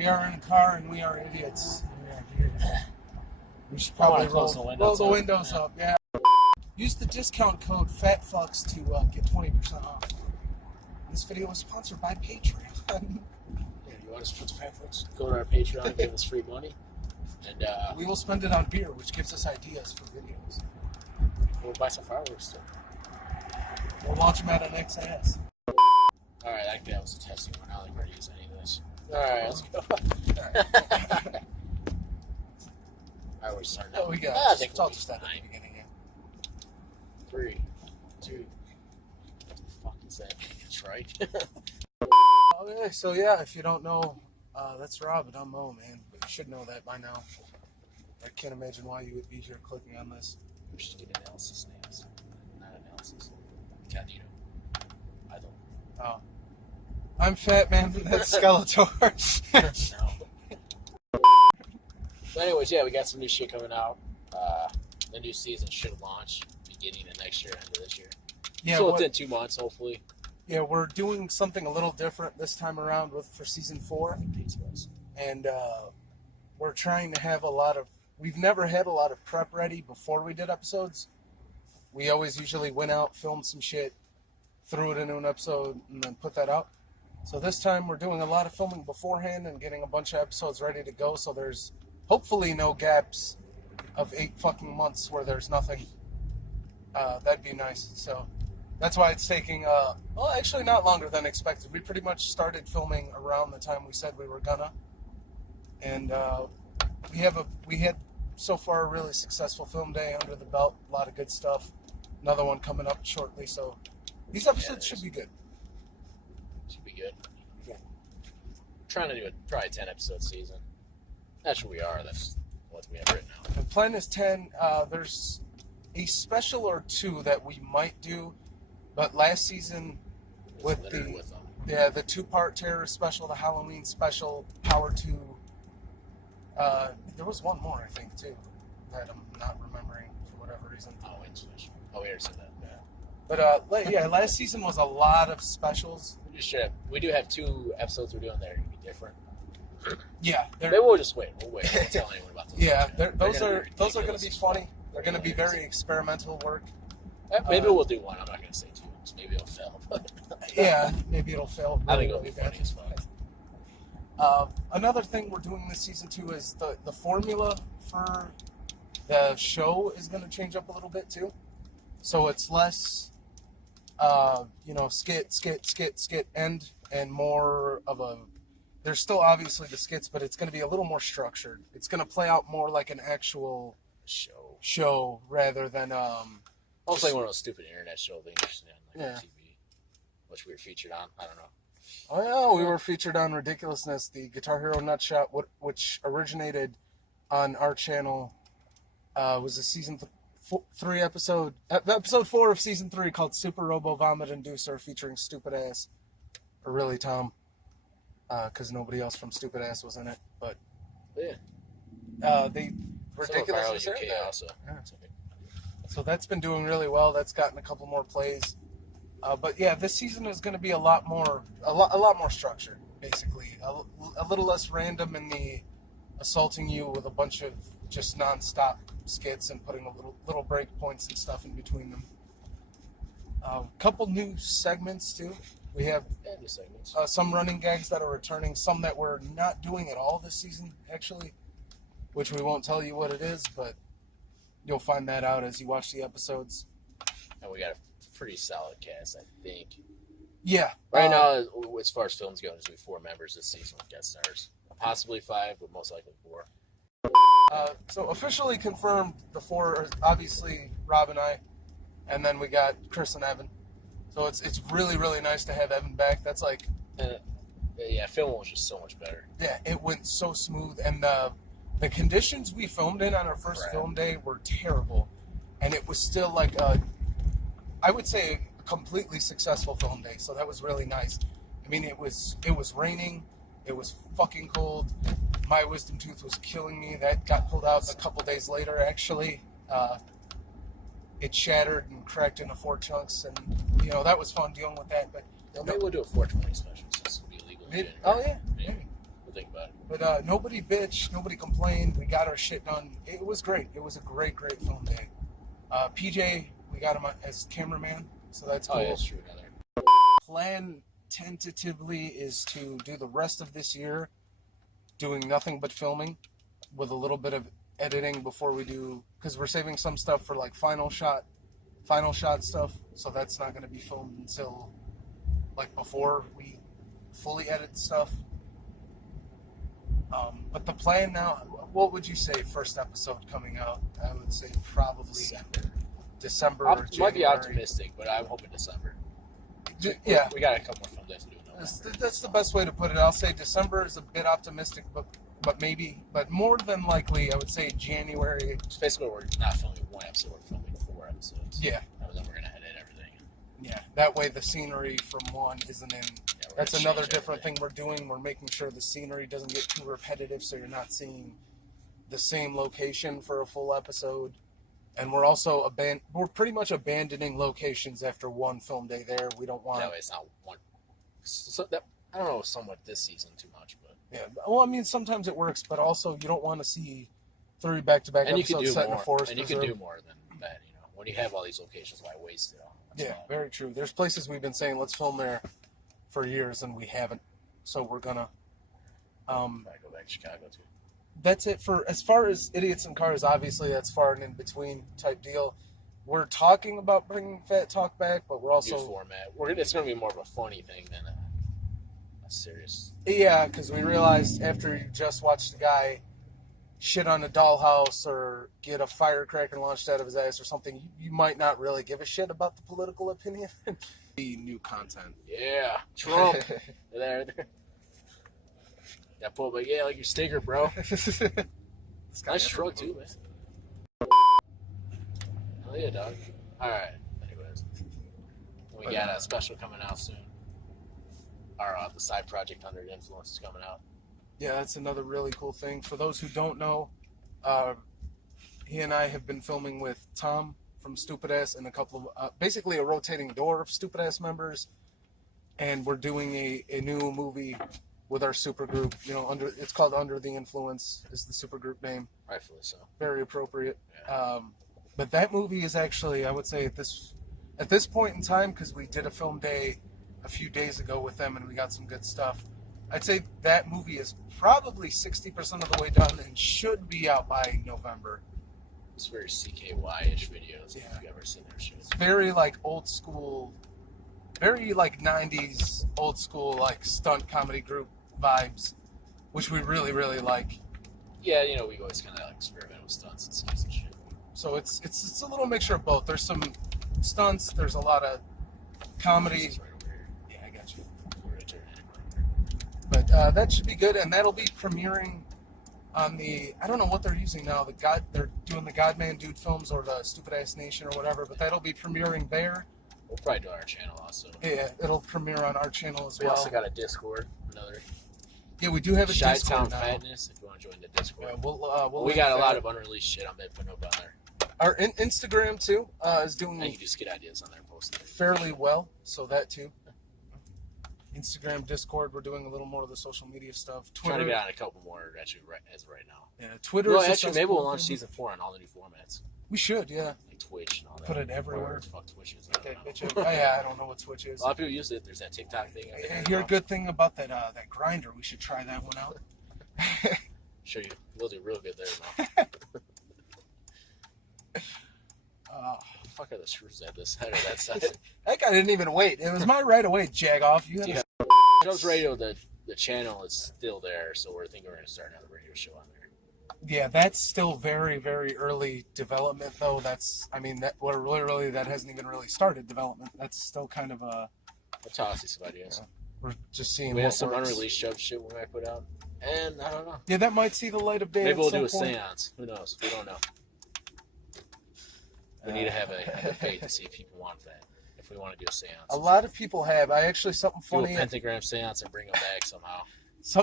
We are in a car and we are idiots. We should probably roll the windows up. Yeah. Use the discount code FATFUCKS to get 20% off. This video was sponsored by Patreon. Yeah, you want us to put the FATFUCKS? Go to our Patreon and give us free money. And we will spend it on beer, which gives us ideas for videos. We'll buy some fireworks too. We'll launch them at an XS. Alright, I think that was a testing one. I don't think we're going to use any of this. Alright, let's go. Alright, we're starting. Oh, we got I think we'll just at the beginning here. 3, 2. What the fuck is that? That's right. Okay, so yeah, if you don't know, that's Rob and I'm Mo, man. But you should know that by now. I can't imagine why you would be here clicking on this. We should get analysis names. Not analysis. Candido. I don't. Oh. I'm Fat Man. That's Skeletor. No. But anyways, yeah, we got some new shit coming out. The new season should launch beginning of next year, end of this year. Yeah, so within 2 months, hopefully. Yeah, we're doing something a little different this time around for season 4. And we're trying to have we've never had a lot of prep ready before we did episodes. We always usually went out, filmed some shit, threw it into an episode, and then put that out. So this time we're doing a lot of filming beforehand and getting a bunch of episodes ready to go, so there's hopefully no gaps of 8 fucking months where there's nothing. That'd be nice. So that's why it's taking, actually not longer than expected. We pretty much started filming around the time we said we were gonna. And we had so far a really successful film day under the belt. A lot of good stuff. Another one coming up shortly. So these episodes should be good. Should be good. Yeah. Trying to do probably a 10 episode season. That's where we are. That's what we have written out. The plan is 10. There's a special or 2 that we might do, but last season with the 2-part terror special, the Halloween special, Power 2. There was one more, I think, too, that I'm not remembering for whatever reason. Halloween special. Oh, we already said that. Yeah. But yeah, last season was a lot of specials. We do have 2 episodes we're doing that are going to be different. Yeah. Maybe we'll just wait. We'll wait. We'll tell anyone about those. Yeah, those are going to be funny. They're going to be very experimental work. Maybe we'll do one. I'm not going to say 2. Maybe it'll fail. Yeah, maybe it'll fail. I think it'll be funny as fuck. Another thing we're doing this season 2 is the formula for the show is going to change up a little bit too. So it's less, skit, end, and more of a. There's still obviously the skits, but it's going to be a little more structured. It's going to play out more like an actual show rather than almost like one of those stupid internet show things on yeah. TV, which we were featured on. I don't know. Oh yeah, we were featured on Ridiculousness, the Guitar Hero Nutshot, which originated on our channel. Was a season 3 episode 4 of season 3 called Super Robo Vomit Inducer, featuring StoopidAss, or really Tom, because nobody else from StoopidAss was in it. But yeah, they Ridiculousness UK also. Yeah. So that's been doing really well. That's gotten a couple more plays. But yeah, this season is going to be a lot more structured, basically. A little less random in the assaulting you with a bunch of just non-stop skits and putting a little break points and stuff in between them. Couple new segments too. We have new segments. Some running gags that are returning, some that we're not doing at all this season, actually, which we won't tell you what it is, but you'll find that out as you watch the episodes. And we got a pretty solid cast, I think. Yeah. Right now, as far as films go, there's going to be 4 members this season with guest stars. Possibly 5, but most likely 4. So officially confirmed, the 4 are obviously Rob and I, and then we got Chris and Evan. So it's really, really nice to have Evan back. That's like... yeah, filming was just so much better. Yeah, it went so smooth, and the conditions we filmed in on our first film day were terrible, and it was still like I would say a completely successful film day, so that was really nice. I mean, it was raining, it was fucking cold, my wisdom tooth was killing me. That got pulled out a couple days later, actually. It shattered and cracked into 4 chunks, and that was fun dealing with that. But maybe we'll do a 420 special since it'll be illegal. Oh yeah, maybe. We'll think about it. But nobody bitched, nobody complained. We got our shit done. It was great. It was a great film day. PJ, we got him as cameraman, so that's cool. Oh, yeah, that's true. Plan tentatively is to do the rest of this year doing nothing but filming with a little bit of editing before we do, because we're saving some stuff for like final shot stuff, so that's not going to be filmed until like before we fully edit stuff. But the plan now, what would you say first episode coming out? I would say probably December or January. Might be optimistic, but I'm hoping December. Yeah, we got a couple more film days to do it. That's the best way to put it. I'll say December is a bit optimistic, but more than likely, I would say January. It's basically, we're not filming one episode; we're filming 4 episodes. Yeah, and then we're gonna edit everything. Yeah, that way the scenery from one isn't in. Yeah, that's another different thing we're doing. We're making sure the scenery doesn't get too repetitive, so you're not seeing the same location for a full episode. And we're also we're pretty much abandoning locations after one film day there. We don't want. That way, it's not one. So that, I don't know, somewhat this season too much, but yeah. Well, I mean, sometimes it works, but also you don't want to see 3 back-to-back episodes set in a forest. And you can do more than that, you know. When you have all these locations, why waste it all? Yeah, very true. There's places we've been saying let's film there for years, and we haven't. So we're gonna. Might go back to Chicago too. That's it for as far as Idiots in Cars. Obviously, that's far and in between type deal. We're talking about bringing Fat Talk back, but we're also new format. It's going to be more of a funny thing than a serious. Yeah, because we realized after you just watched the guy shit on a dollhouse or get a firecracker launched out of his ass or something, you might not really give a shit about the political opinion. The new content. Yeah, Trump. there. Yeah, pull, but yeah, like your sticker, bro. Nice truck too, man. Hell yeah, dog. All right. Anyways, we got a special coming out soon. The side project Under the Influence is coming out. Yeah, that's another really cool thing. For those who don't know, he and I have been filming with Tom from StoopidAss and a couple of basically a rotating door of StoopidAss members, and we're doing a new movie with our supergroup. You know, it's called Under the Influence is the supergroup name. Rightfully so. Very appropriate. Yeah. But that movie is actually, I would say at this point in time, because we did a film day a few days ago with them and we got some good stuff, I'd say that movie is probably 60% of the way done and should be out by November. It's very CKY-ish videos, if you've ever seen their shit. It's very like old school, very like 90s old school like stunt comedy group vibes, which we really, really like. Yeah, you know, we always kind of like experiment with stunts and skits and shit. So it's a little mixture of both. There's some stunts, there's a lot of comedy. Right over here. Yeah, I got you. Right But that should be good, and that'll be premiering on the, I don't know what they're using now. They're doing the Godman Dude films or the Stupid Ass Nation or whatever, but that'll be premiering there. We'll probably do our channel also. Yeah, it'll premiere on our channel as we well. We also got a Discord, another. Yeah, we do have a Discord now. Fatness, if you want to join the Discord. Yeah, we got a lot of unreleased shit on that putting up on there. Our Instagram too is doing. And you can just get ideas on there and post it. Fairly well, so that too. Instagram, Discord, we're doing a little more of the social media stuff. Twitter, trying to get on a couple more actually as of right now. Yeah, Twitter. No, actually, maybe we'll launch season 4 on all the new formats. We should, yeah. Like Twitch and all that. Put it everywhere. Fuck Twitch is. Oh, yeah, I don't know what Twitch is. A lot of people use it. There's that TikTok thing. I hear a good thing about that grinder. We should try that one out. Sure, we'll do real good there, man. Fuck are the screws at this side or that side? That guy didn't even wait. It was my right away, jagoff. You had Jobs Radio, the channel is still there, so we're thinking we're going to start another radio show on there. Yeah, that's still very, very early development, though. That hasn't even really started development. That's still kind of a. We'll toss you some ideas. We're just seeing. We have some unreleased shit we might put out, and I don't know. Yeah, that might see the light of day. Maybe we'll do a seance. Who knows? We don't know. We need to have a debate to see if people want that. If we want to do a seance. A lot of people have. I actually something funny. Do a pentagram seance and bring them back somehow.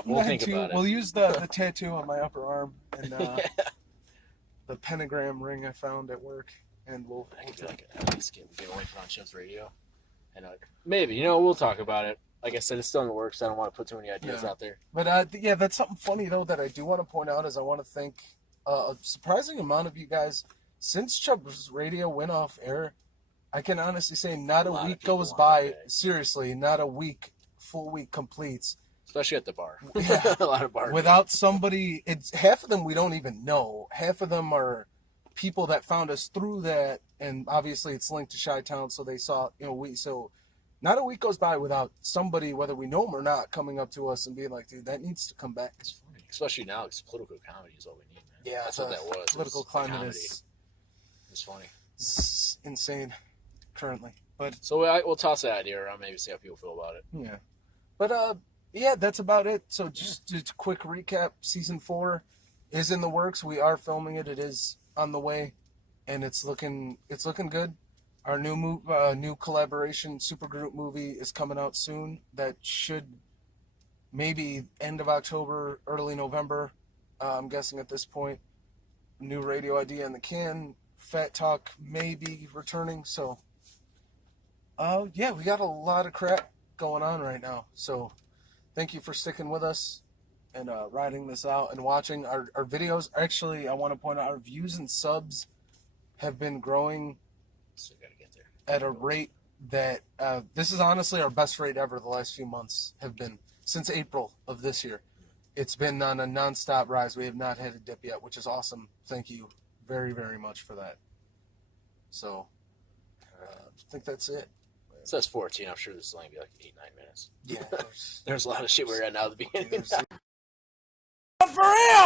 We'll think about it. We'll use the tattoo on my upper arm and the pentagram ring I found at work, and we'll at least get away from on Chef's Radio, and maybe we'll talk about it. like I said, it's still in the works. I don't want to put too many ideas out there. But yeah, that's something funny though that I do want to point out is I want to thank a surprising amount of you guys since Chubb's Radio went off air. I can honestly say not a week goes by. Seriously, not a full week completes. Especially at the bar. Yeah. A lot of bars. Without somebody, it's half of them we don't even know. Half of them are people that found us through that, and obviously it's linked to Chi-Town, so they saw, so not a week goes by without somebody, whether we know them or not, coming up to us and being like, dude, that needs to come back. It's funny. Especially now, because political comedy is what we need, man. Yeah, that's what that was. Political climate is... It's funny. It's insane currently. But so we'll toss that idea around, maybe see how people feel about it. Yeah. But, yeah, that's about it. So just a quick recap. Season 4 is in the works. We are filming it. It is on the way, and it's looking good. Our new collaboration supergroup movie is coming out soon. That should maybe end of October, early November. I'm guessing at this point. New radio idea in the can. Fat Talk may be returning. So, yeah, we got a lot of crap going on right now. So, thank you for sticking with us and riding this out and watching our videos. Actually, I want to point out our views and subs have been growing at a rate that this is honestly our best rate ever. The last few months have been since April of this year. It's been on a nonstop rise. We have not had a dip yet, which is awesome. Thank you very, very much for that. So, I think that's it. It says 14. I'm sure this will only be like 8-9 minutes. Yeah. There's a lot of shit we're at now at the beginning. For real!